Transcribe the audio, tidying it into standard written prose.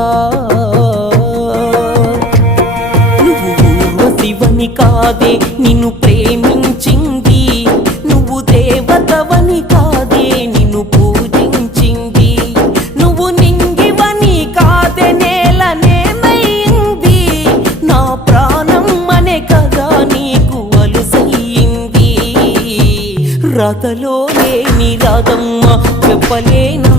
సీతా నువ్వు ఊర్వశివని కాదే నిన్ను ప్రేమించింది, నువ్వు దేవతవని కాదే నిన్ను పూజించింది, నువ్వు నింగివని కాదే నేలనేమైంది, నా ప్రాణం అనే కదా నీకు అలుసయ్యింది. రాతలో లేని రాధమ్మ చెప్పలేను